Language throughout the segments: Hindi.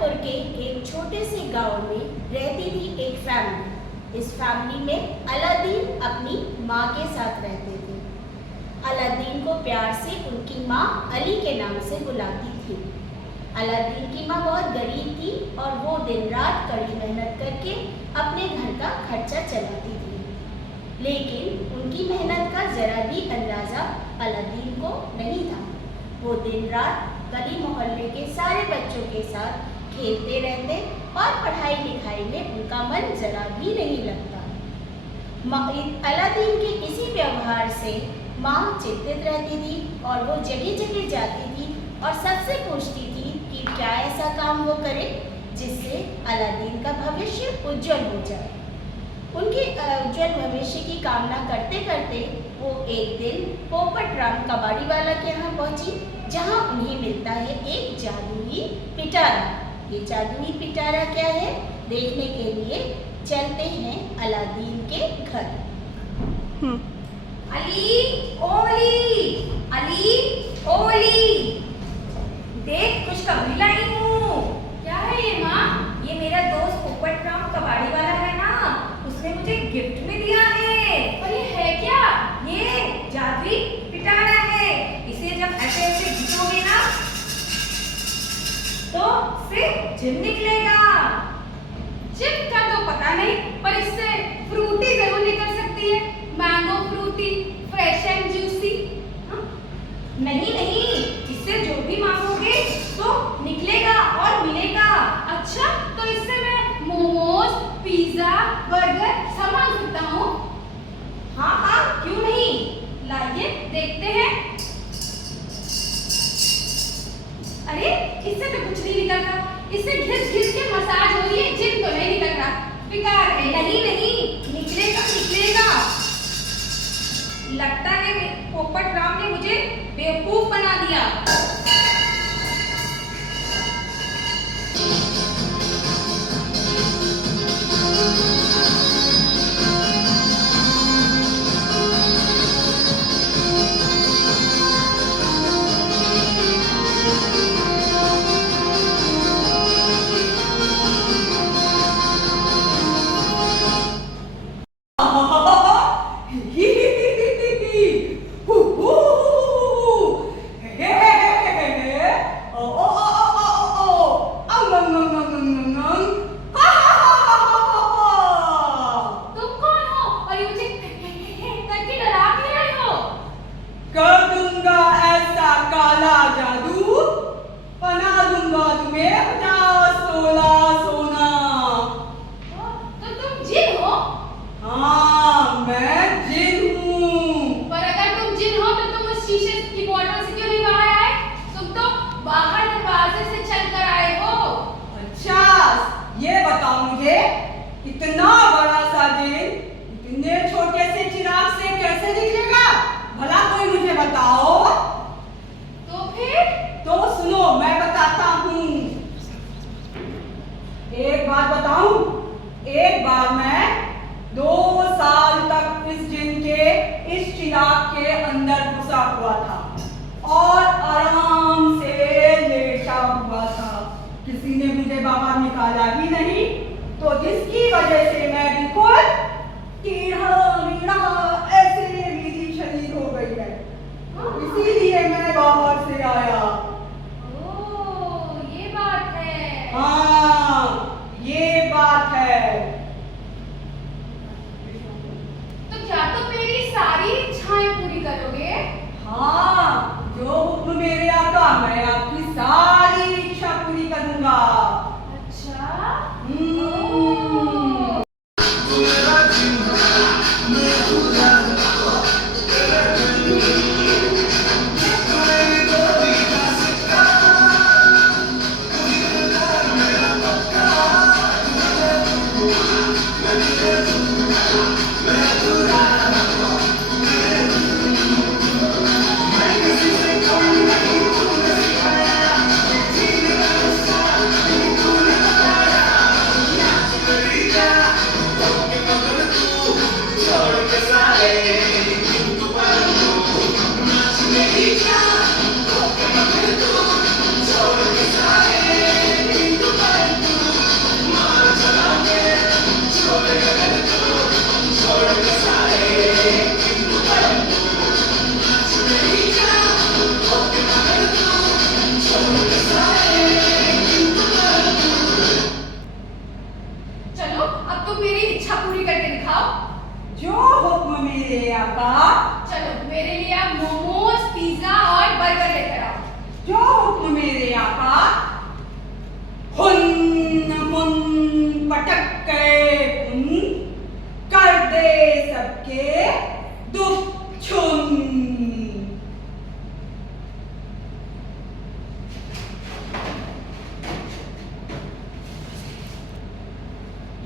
मिर्जापुर के एक छोटे से गांव में रहती थी एक फैमिली। इस फैमिली में अलादीन अपनी माँ के साथ रहते थे। अलादीन को प्यार से उनकी माँ अली के नाम से बुलाती थी। अलादीन की माँ बहुत गरीब थी और वो दिन रात कड़ी मेहनत करके अपने घर का खर्चा चलाती थी। लेकिन उनकी मेहनत का जरा भी अंदाजा अलादीन को नहीं था। वो दिन रात गली मोहल्ले के सारे बच्चों के साथ खेलते रहते और पढ़ाई लिखाई में उनका मन जरा भी नहीं लगता। अलादीन के इसी व्यवहार से माँ चिंतित रहती थी और वो जगह जगह जाती थी और सबसे पूछती थी कि क्या ऐसा काम वो करे जिससे अलादीन का भविष्य उज्जवल हो जाए। उनके उज्जवल भविष्य की कामना करते करते वो एक दिन पोपट राम कबाड़ी वाला के यहाँ पहुंची, जहाँ उन्हें मिलता है एक जादुई पिटारा। ये जादुई पिटारा क्या है, देखने के लिए चलते हैं अलादीन के घर। अली, ओली, अली, ओली, देख कुछ कबरी लाई हूँ। क्या है ये माँ? ये मेरा दोस्त पोपट राम कबाड़ी वाला है ना, उसने मुझे गिफ्ट में दिया है। और ये है क्या? ये जादुई पिटारा है। इसे जब ऐसे ऐसे घिसोगे ना तो से जिन निकलेगा। जिन का तो पता नहीं, पर इससे फ्रूटी जरूर निकल सकती है। Mango Frooti, fresh and juicy. नहीं नहीं, इससे जो भी मांगोगे तो निकलेगा और मिलेगा। अच्छा, तो इससे मैं मोमोज, पिज्जा, बर्गर सब मांग सकता हूँ? हाँ हाँ, क्यों नहीं। लाइए देखते हैं। अरे, इससे तो कुछ नहीं निकल रहा। इससे घिस घिस के मसाज हो रही है, जिन तो नहीं निकल रहा। बेकार है। नहीं नहीं, निकलेगा निकलेगा। लगता है पोपट राम ने मुझे बेवकूफ बना दिया। तुम कौन हो और ये मुझे करके डरा क्यों रहे हो? कर दूंगा ऐसा काला जादू, बना दूंगा तुम्हें 50 तोला सोना। तो तुम जिन हो? हाँ, मैं जिन हूँ। पर अगर तुम जिन हो तो तुम उस शीशे की बोतल से क्यों नहीं बाहर आए? तुम तो बाहर दरवाजे से चल कर आए हो। अच्छा, ये बताओ मुझे, इतना बड़ा सा जिन इतने छोटे से चिराग से कैसे निकलेगा? भला कोई मुझे बताओ। तो फिर? तो सुनो, मैं बताता हूँ। एक बात बताऊं, एक बार मैं 2 साल तक इस जिन के इस चिराग के अंदर घुसा हुआ था और आराम से लेटा हुआ था। किसी ने मुझे बाहर निकाला ही नहीं, तो जिसकी वजह से मैं बिल्कुल टीढ़ा मीढ़ा ऐसे मेरी शरीर हो गई है। इसीलिए मैं बाहर से आया। ओह, ये बात है। हाँ, ये बात है। तो क्या तुम मेरी सारी इच्छाएं पूरी करोगे? हाँ, जो हुक्म मेरे आका, मैं आपकी सारी इच्छा पूरी करूंगा। अच्छा। हम्म। मेरे आका। चलो मेरे लिए आप मोमोज, पिज्जा और बर्गर लेकर आओ। जो हुक्म मेरे आका। हुन हुन पटक के हुन, कर दे सबके दुख छुन।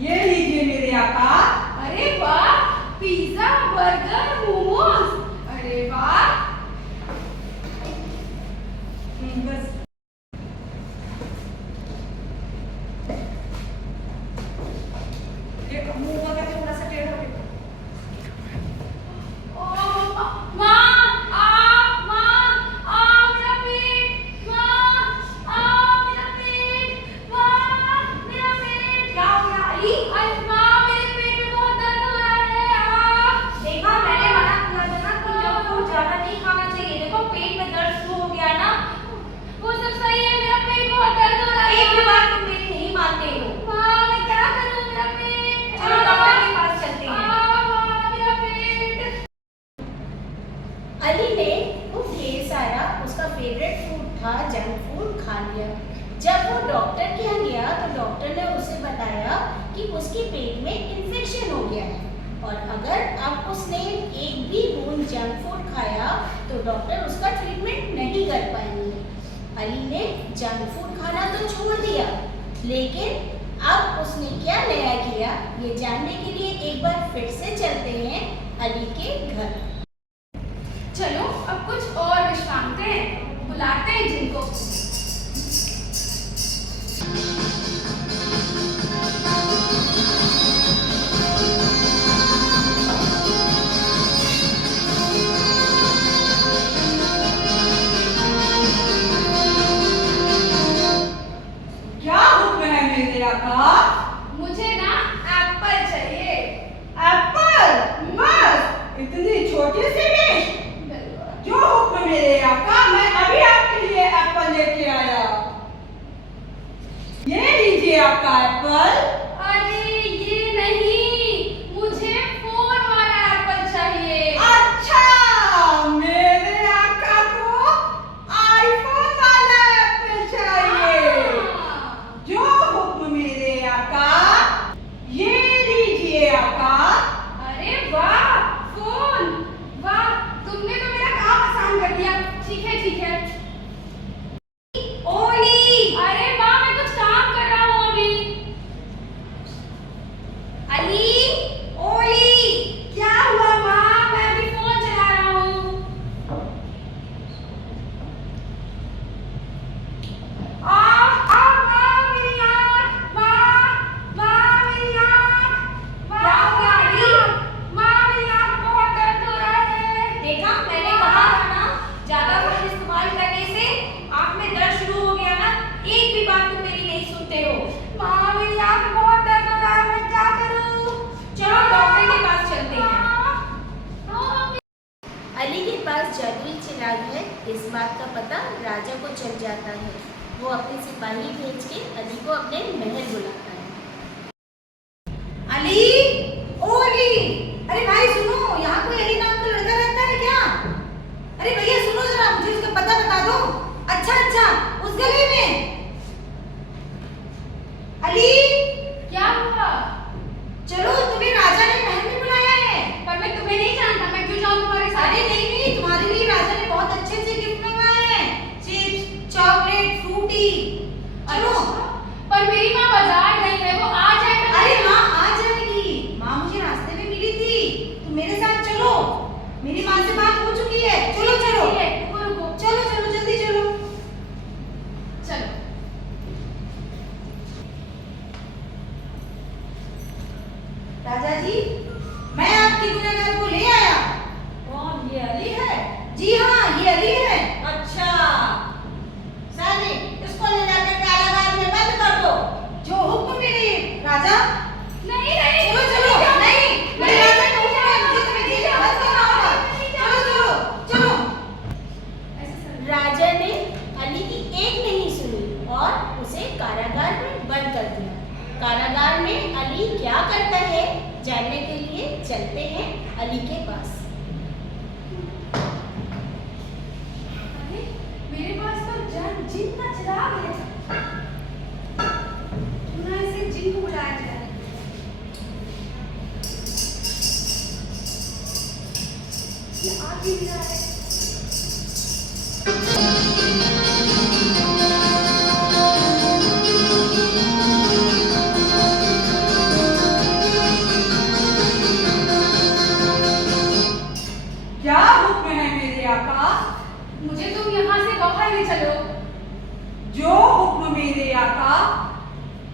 ये लीजिए मेरे आका। अरे वाह, पिज्जा, बर्गर, मोमोज, अरे वाह। बस ये मुंह का थोड़ा सा टेढ़ा हो गया। मेरा पेट, मेरा पेट, मेरा पेट। क्या हो गया अली? मेरे पेट में बहुत दर्द हो रहा है। देखा, मैंने मना किया था ना कि जंक फूड ज्यादा नहीं खाना चाहिए। देखो पेट में दर्द शुरू हो गया ना। वो सब सही है, मेरा पेट बहुत दर्द हो रहा है। एक भी बात तुम मेरी नहीं मानते हो। मैं क्या करूं, मेरा पेट। चलो डॉक्टर के पास चलते हैं। मेरा पेट। अली ने वो ढेर सारा उसका फेवरेट फूड था जंक फूड खा लिया। जब वो डॉक्टर के यहाँ गया तो डॉक्टर ने उसे बताया कि उसके पेट में इन्फेक्शन हो गया है और अगर अब उसने एक भी बूंद जंक फूड खाया तो डॉक्टर उसका ट्रीटमेंट नहीं कर पाएंगे। अली ने जंक फूड खाना तो छोड़ दिया, लेकिन अब उसने क्या नया किया ये जानने के लिए एक बार फिर से चलते हैं अली के घर। चलो अब कुछ और विश मांगते हैं, बुलाते हैं जिनको। क्या हुक्म है मेरे आका। मुझे ना एप्पल चाहिए। एप्पल? बस इतनी छोटी सी डिश? जो हुक्म मेरे आका, मैं अभी आपके लिए एप्पल लेके आया। ये लीजिए आपका एप्पल। अरे ये नहीं, मुझे फोन वाला एप्पल चाहिए। अच्छा, मेरे आका को आईफोन वाला एप्पल चाहिए। जो हुक्म मेरे आका। ये लीजिए आका। अरे वाह, फोन, वाह, तुमने तो मेरा काम आसान कर दिया। ठीक है, ठीक है। ओली, अरे माँ, मैं कुछ काम कर रहा हूँ अभी। अली, ओली, क्या हुआ माँ? मैं अभी फोन चला रहा हूँ। माँ, मेरी आँख, माँ, मेरी आँख, क्या हो गया अली? माँ, मेरी आँख बहुत दर्द हो रहा है। देखा, मैंने कहा था ना, ज्यादा फोन इस्तेमाल करने से आँख में दर्द शुरू हो गया ना। एक भी बात तुम मेरी नहीं सुनते हो। माँ, मेरी आँख में बहुत दर्द हो रहा है, मैं क्या करूँ? चलो डॉक्टर के पास चलते हैं। अली के पास जादुई चिराग है, इस बात का पता राजा को चल जाता है। वो अपने सिपाही भेज के अली को अपने महल बुलाता है। अली, ओली, अरे भाई सुनो, यहाँ कोई अली नाम का लड़का रहता है क्या? अरे भैया सुनो जरा, मुझे उसका पता बता दो। अच्छा, उस गली में। अली, क्या हुआ? चलो, तुम्हें राजा ने महल में बुलाया है। पर मैं तुम्हें नहीं जानता, मैं क्यों जाऊँ तुम्हारे साथ? अरे नहीं, तुम्हारे लिए राजा ने बहुत अच्छे अच्छे गिफ्ट मंगवाए हैं। Chips, chocolate, Frooti. चलो। अच्छा, पर मेरी माँ बाजार अली के पास। अरे मेरे पास तो जिन का चिराग है। क्यों ना इसे जिन को बुलाया जाए। ये आ भी रहा है। क्या हुक्म है मेरे आका? मुझे तुम यहाँ से बाहर ले चलो। जो हुक्म मेरे आका।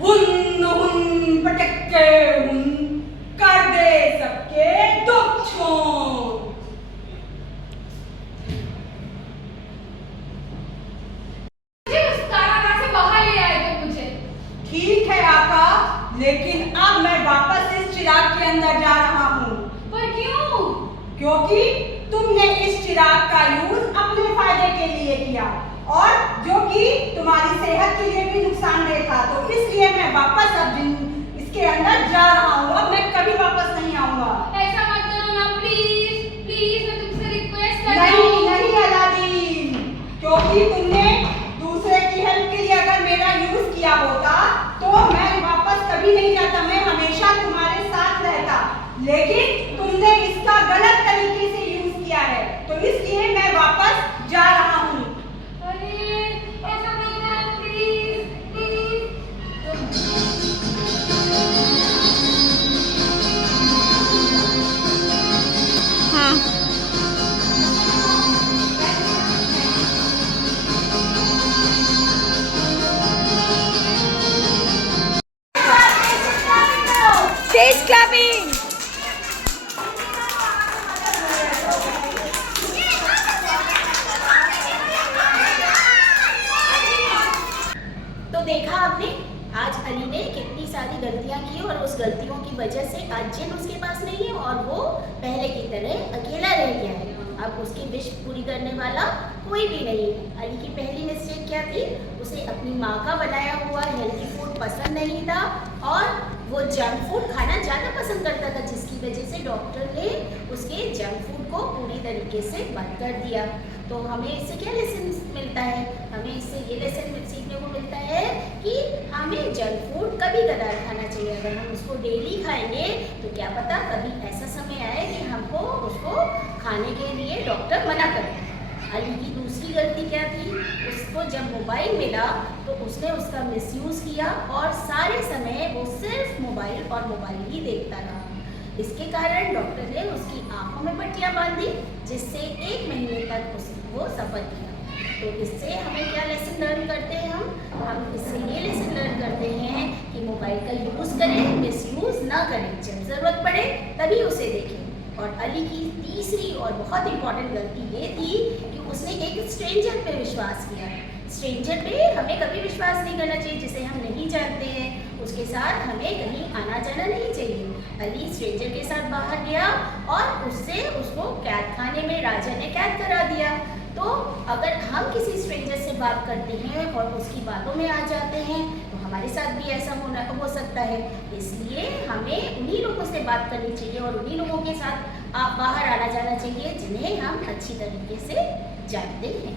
हुन हुन पटके हुन, कर दे सबके दुख छोड़। मुझे उस कारागार से बाहर ले आए तुम मुझे। ठीक है आका, लेकिन अब मैं वापस इस चिराग के अंदर जा रहा हूँ। पर क्यों? क्योंकि तुमने इस चिराग का यूज अपने फायदे के लिए किया और जो कि तुम्हारी सेहत के लिए भी नुकसानदेह था, तो इसलिए मैं वापस अब इसके अंदर जा रहा हूँ। अब मैं कभी वापस नहीं आऊंगा। ऐसा मत करो ना प्लीज प्लीज, मैं तुमसे रिक्वेस्ट कर रही नहीं हूँ। नहीं अलादीन, क्योंकि तुमने दूसरे की हेल्प के लिए अगर मेरा यूज किया होता तो मैं वापस कभी नहीं जाता, मैं हमेशा तुम्हारे साथ रहता। लेकिन तुमने इसका गलत तरीके से यूज किया है, तो इसलिए मैं वापस जा रहा हूँ। अरे ऐसा मत करो प्लीज प्लीज। Stage clapping. तो देखा आपने, आज अली ने कितनी सारी गलतियां की और उस गलतियों की वजह से आज जिन उसके पास नहीं है और वो पहले की तरह अकेला रह गया है। अब उसकी विश पूरी करने वाला कोई भी नहीं है। अली की पहली मिस्टेक क्या थी? उसे अपनी माँ का बनाया हुआ हेल्दी फूड पसंद नहीं था और वो जंक फूड खाना ज़्यादा पसंद करता था, जिसकी वजह से डॉक्टर ने उसके जंक फूड को पूरी तरीके से बंद कर दिया। तो हमें इससे क्या लेसन मिलता है? हमें इससे ये लेसन सीखने को मिलता है कि हमें जंक फूड कभी कदार खाना चाहिए। अगर हम उसको डेली खाएंगे तो क्या पता कभी ऐसा समय आए कि हमको उसको खाने के लिए डॉक्टर मना कर दे। अली की दूसरी गलती क्या थी? उसको जब मोबाइल मिला तो उसने उसका मिसयूज़ किया और सारे समय वो सिर्फ मोबाइल और मोबाइल ही देखता रहा। इसके कारण डॉक्टर ने उसकी आंखों में पट्टियां बांधी, जिससे 1 महीने तक वो सफ़र किया। तो इससे हमें क्या लेसन लर्न करते हैं? हम इससे ये लेसन लर्न करते हैं कि मोबाइल का यूज़ करें, मिसयूज़ ना करें। जब ज़रूरत पड़े तभी उसे देखें। और अली की तीसरी और बहुत इंपॉर्टेंट गलती ये थी कि उसने एक स्ट्रेंजर पे विश्वास किया। स्ट्रेंजर पे हमें कभी विश्वास नहीं करना चाहिए जिसे हम नहीं जानते हैं। उसके साथ हमें कहीं आना जाना नहीं चाहिए। अली स्ट्रेंजर के साथ बाहर गया और उससे उसको कैद खाने में राजा ने कैद करा दिया। तो अगर हम किसी स्ट्रेंजर से बात करते हैं और उसकी बातों में आ जाते हैं तो हमारे साथ भी ऐसा हो सकता है। इसलिए हमें उन्हीं लोगों से बात करनी चाहिए और उन्हीं लोगों के साथ बाहर आना जाना चाहिए जिन्हें हम अच्छी तरीके से जानते हैं।